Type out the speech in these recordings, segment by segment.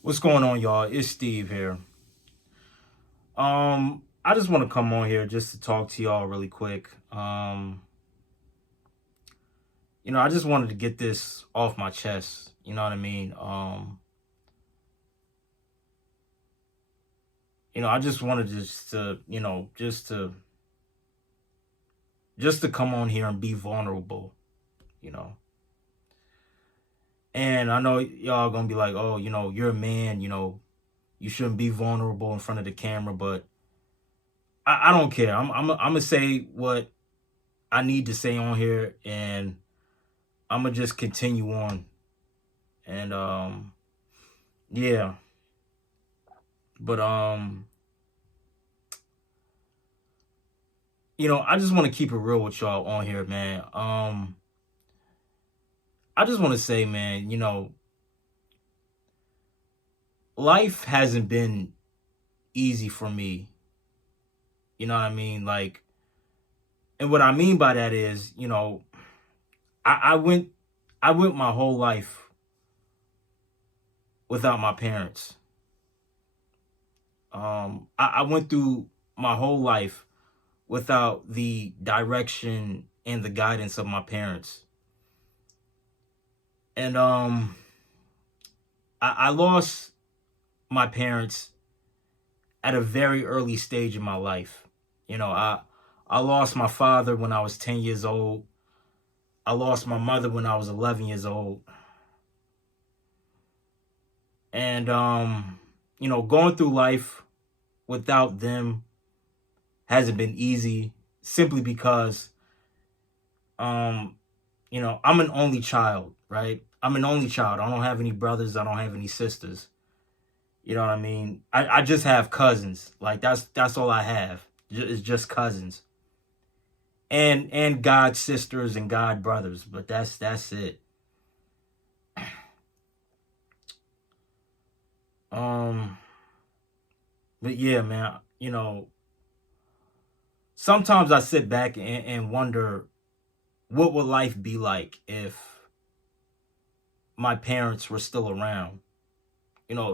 What's going on, y'all? It's Steve here. I just want to come on here just to talk to y'all really quick. I just wanted to get this off my chest. You know what I mean? I just wanted just to come on here and be vulnerable, you know. And I know y'all gonna be like, oh, you're a man, you shouldn't be vulnerable in front of the camera, but I don't care. I'm gonna say what I need to say on here, and I'm gonna just continue on. And yeah, but I just want to keep it real with y'all on here, man. I just want to say, man, life hasn't been easy for me. You know what I mean? Like, and what I mean by that is, I went my whole life without my parents. I went through my whole life without the direction and the guidance of my parents. And I lost my parents at a very early stage in my life. I lost my father when I was 10 years old. I lost my mother when I was 11 years old. And going through life without them hasn't been easy, simply because I'm an only child, right? I'm an only child. I don't have any brothers, I don't have any sisters. You know what I mean? I just have cousins. Like, that's all I have. It's just cousins. And god sisters and god brothers, but that's it. Um but yeah, man, sometimes I sit back and wonder, what would life be like if my parents were still around?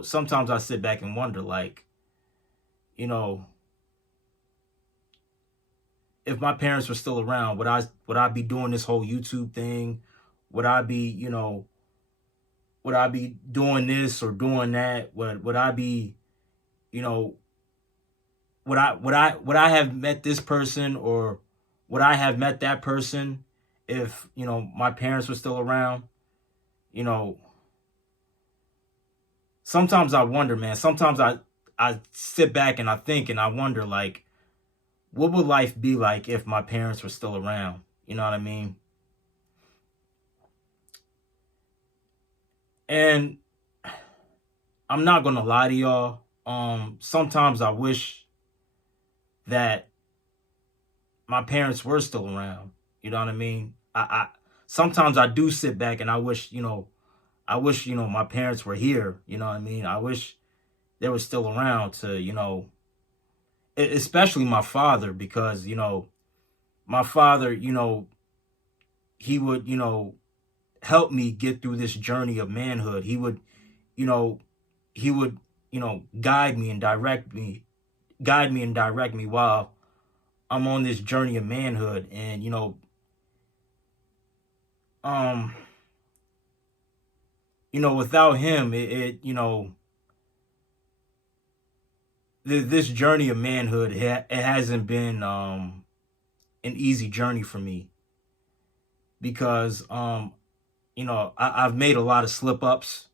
Sometimes I sit back and wonder, like, you know, if my parents were still around, would I be doing this whole YouTube thing? Would I be, would I be doing this or doing that? Would I be, you know, would I have met this person, or would I have met that person if, my parents were still around? You know, sometimes I wonder, man. Sometimes I sit back and I think and I wonder, like, what would life be like if my parents were still around? You know what I mean? And I'm not gonna lie to y'all. Sometimes I wish that my parents were still around. You know what I mean? I sometimes I do sit back and I wish, my parents were here. You know what I mean? I wish they were still around to, especially my father, because, my father, he would, help me get through this journey of manhood. You know, he would, guide me and direct me while I'm on this journey of manhood. And, um, without him, this journey of manhood, it hasn't been an easy journey for me, because I've made a lot of slip ups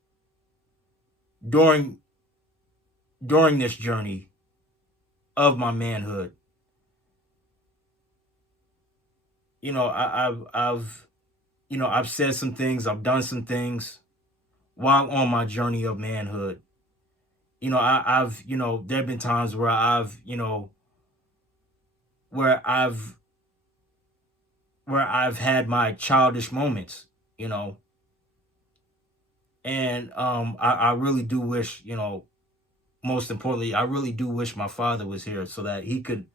during this journey of my manhood. I've said some things, I've done some things while on my journey of manhood. I've there have been times where where I've I've had my childish moments, you know, and I really do wish, most importantly, I really do wish my father was here so that he could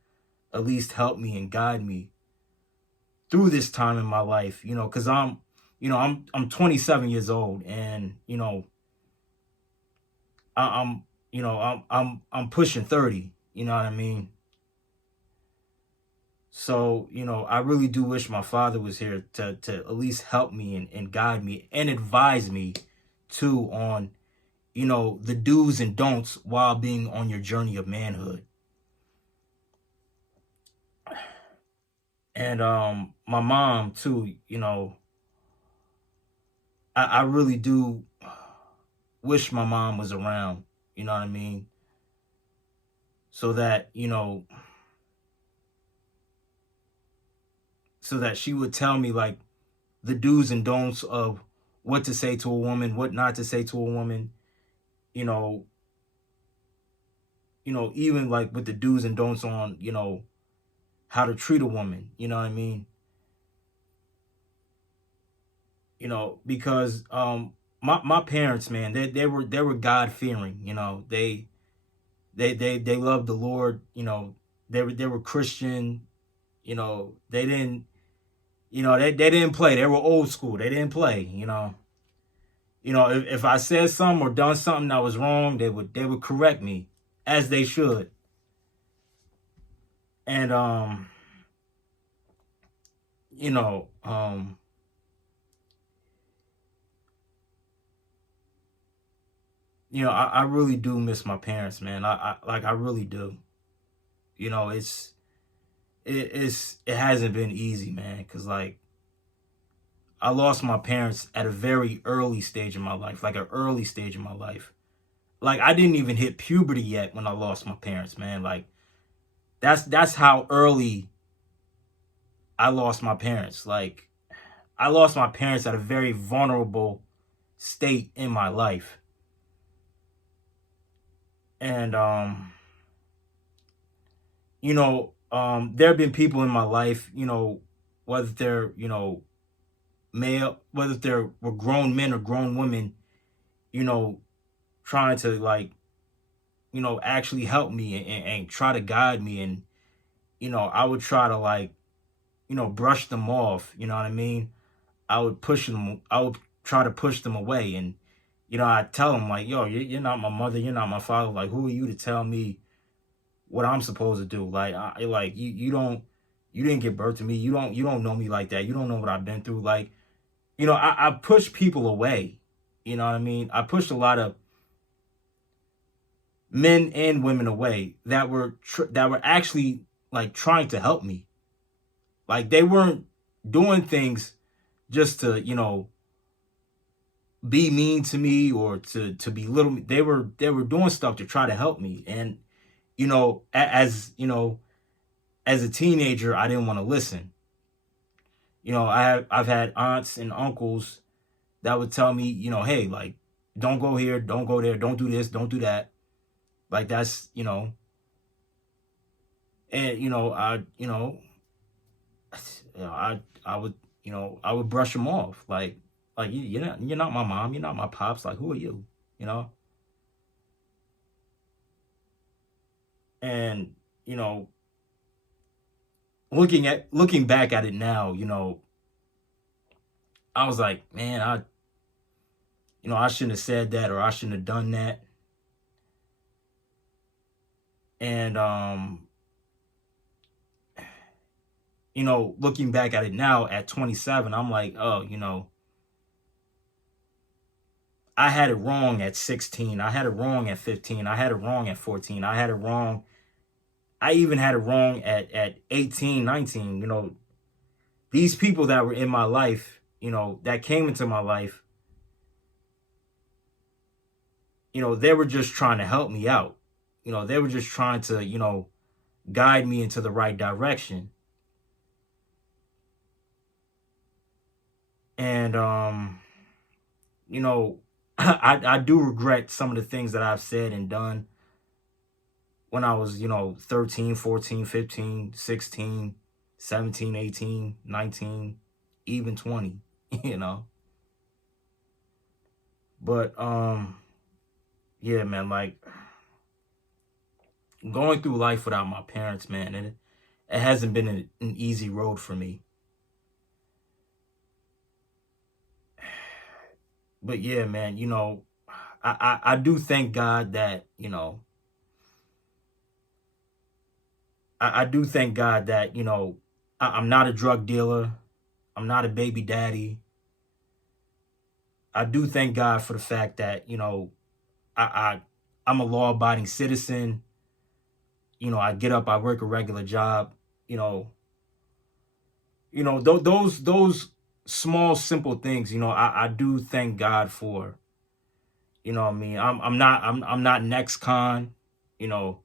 at least help me and guide me through this time in my life, because I'm 27 years old, and I'm you know, I'm pushing 30, you know what I mean? So, I really do wish my father was here to at least help me and guide me and advise me too on, the do's and don'ts while being on your journey of manhood. And my mom too, I really do wish my mom was around, you know what I mean? So that, so that she would tell me like the do's and don'ts of what to say to a woman, what not to say to a woman, you know, even like with the do's and don'ts on, how to treat a woman, you know what I mean? Because my parents, man, they were God fearing, they loved the Lord, they were Christian, they didn't, they didn't play. They were old school. They didn't play, if I said something or done something that was wrong, they would correct me as they should. And you know, um, I really do miss my parents, man. I really do. It hasn't been easy, man, because like I lost my parents at a very early stage in my life, like an early stage in my life. Like I didn't even hit puberty yet when I lost my parents, man. Like that's how early I lost my parents. Like I lost my parents at a very vulnerable state in my life. And there have been people in my life, whether they're, male, whether they're were grown men or grown women, you know, trying to like, actually help me and try to guide me. And, I would try to like, brush them off, you know what I mean? I would try to push them away. And, I tell them like, yo, you're not my mother, you're not my father. Like, who are you to tell me what I'm supposed to do? Like, you didn't give birth to me. You don't know me like that. You don't know what I've been through. Like, I push people away. You know what I mean? I pushed a lot of men and women away that were actually like trying to help me. Like they weren't doing things just to, be mean to me or to belittle me. They were doing stuff to try to help me. And as a teenager, I didn't want to listen. I've had aunts and uncles that would tell me, hey, like don't go here, don't go there, don't do this, don't do that. Like that's, and I would, I would brush them off. Like you're not my mom, you're not my pops. Like who are you? You know? And you know, looking back at it now, I was like, man, I shouldn't have said that or I shouldn't have done that. And looking back at it now at 27, I'm like, oh, I had it wrong at 16. I had it wrong at 15. I had it wrong at 14. I had it wrong. I even had it wrong at 18, 19. These people that were in my life, that came into my life, they were just trying to help me out. They were just trying to, guide me into the right direction. And, I do regret some of the things that I've said and done when I was, 13, 14, 15, 16, 17, 18, 19, even 20, you know. But yeah, man, like going through life without my parents, man, it hasn't been an easy road for me. But yeah, man, I do thank God that, I do thank God that, I'm not a drug dealer. I'm not a baby daddy. I do thank God for the fact that, I, I I'm a law abiding citizen. I get up, I work a regular job, you know, those small, simple things, I do thank God for, what I mean? I'm not next con, you know,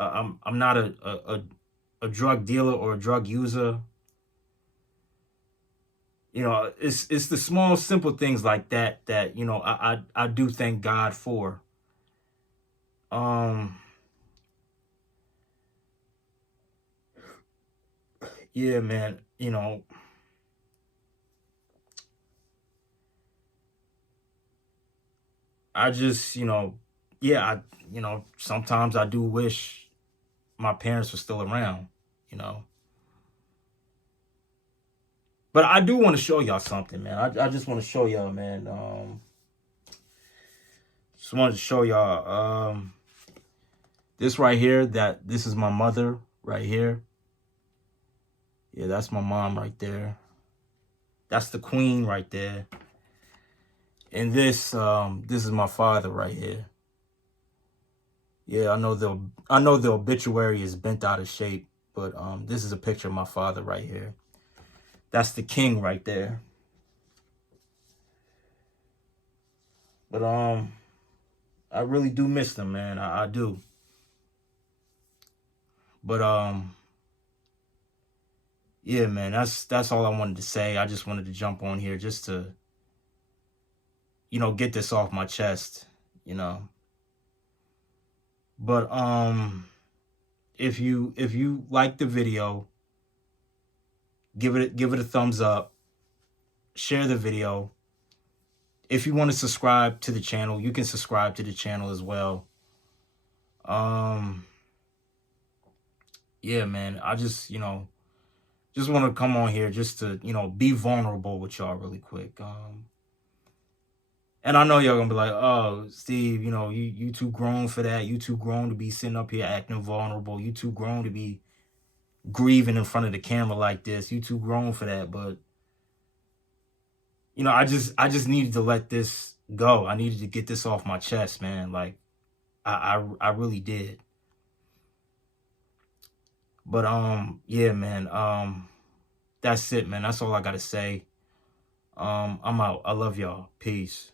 I'm not a drug dealer or a drug user. It's the small, simple things like that, I do thank God for. Um, yeah, man, I just, yeah, sometimes I do wish my parents were still around, you know. But I do want to show y'all something, man. I just want to show y'all, man. Just wanted to show y'all this right here. This is my mother right here. Yeah, that's my mom right there. That's the queen right there. And this is my father right here. Yeah, I know the obituary is bent out of shape, but this is a picture of my father right here. That's the king right there. But I really do miss them, man. I do. But yeah, man, that's all I wanted to say. I just wanted to jump on here just to, get this off my chest, you know. But if you like the video, give it a thumbs up, share the video. If you want to subscribe to the channel, you can subscribe to the channel as well. Um yeah, man, I just want to come on here just to, be vulnerable with y'all really quick. And I know y'all gonna be like, oh, Steve, you too grown for that. You too grown to be sitting up here acting vulnerable. You too grown to be grieving in front of the camera like this. You too grown for that. But I just needed to let this go. I needed to get this off my chest, man. Like I really did. But yeah, man. That's it, man. That's all I gotta say. I'm out. I love y'all. Peace.